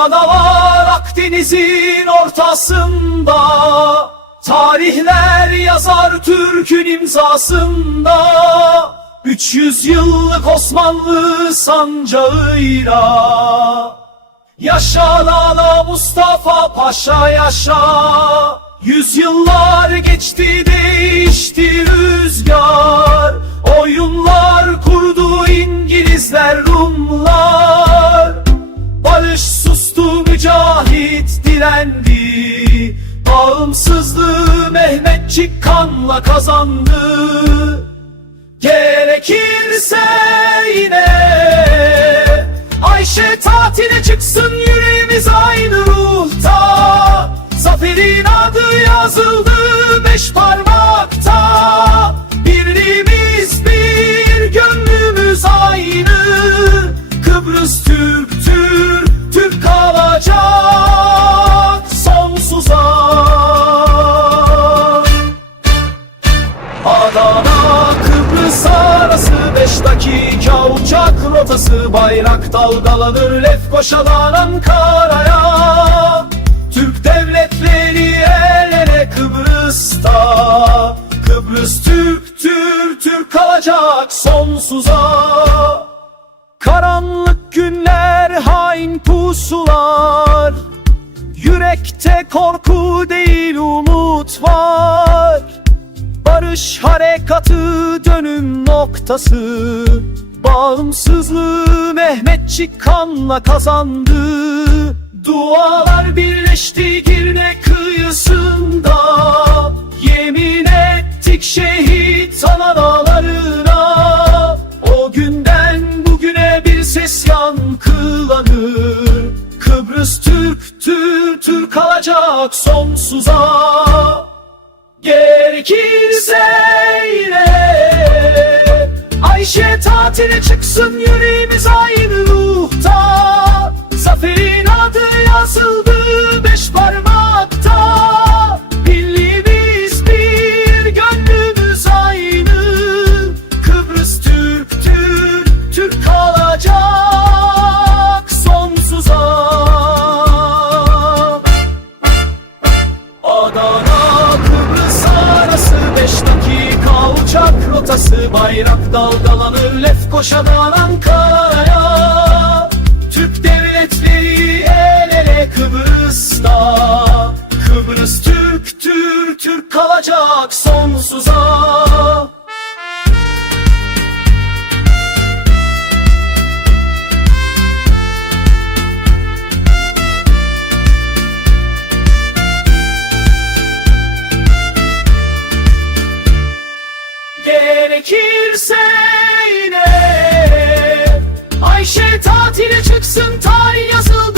ada var Akdeniz'in ortasında. Tarihler yazar Türk'ün imzasında. 300 yıllık Osmanlı sancağıyla. Yaşa Lala Mustafa Paşa yaşa. Yüzyıllar geçti değişti rüzgar. Oyunlar Bağımsızlığı Mehmetçik kanla kazandı. Gerekirse yine Ayşe tatile çıksın yüreğimiz aynı ruhta. Zaferin adı yazıldı beş parmakta rotası Bayrak dalgalanır Lefkoşa'dan Ankara'ya. Türk devletleri el ele Kıbrıs'ta. Kıbrıs Türktür, Türk kalacak sonsuza. Karanlık günler, hain pusular. Yürekte korku değil umut var. Barış harekatı dönüm noktası Bağımsızlığı Mehmetçik kanla kazandı. Dualar birleşti Girne kıyısında. Yemin ettik şehit analarına O günden bugüne bir ses yankılanır. Kıbrıs Türktür, Türk kalacak sonsuza. Gerekirse yine tatile çıksın yüreğimiz aynı ruhta. Zaferin adı rotası Bayrak dalgalanır Lefkoşa'dan Ankara'ya. Türk devletleri el ele Kıbrıs'ta. Kıbrıs Türktür, Türk kalacak sonsuza Gerekirse yine Ayşe tatile çıksın tarih yazıldı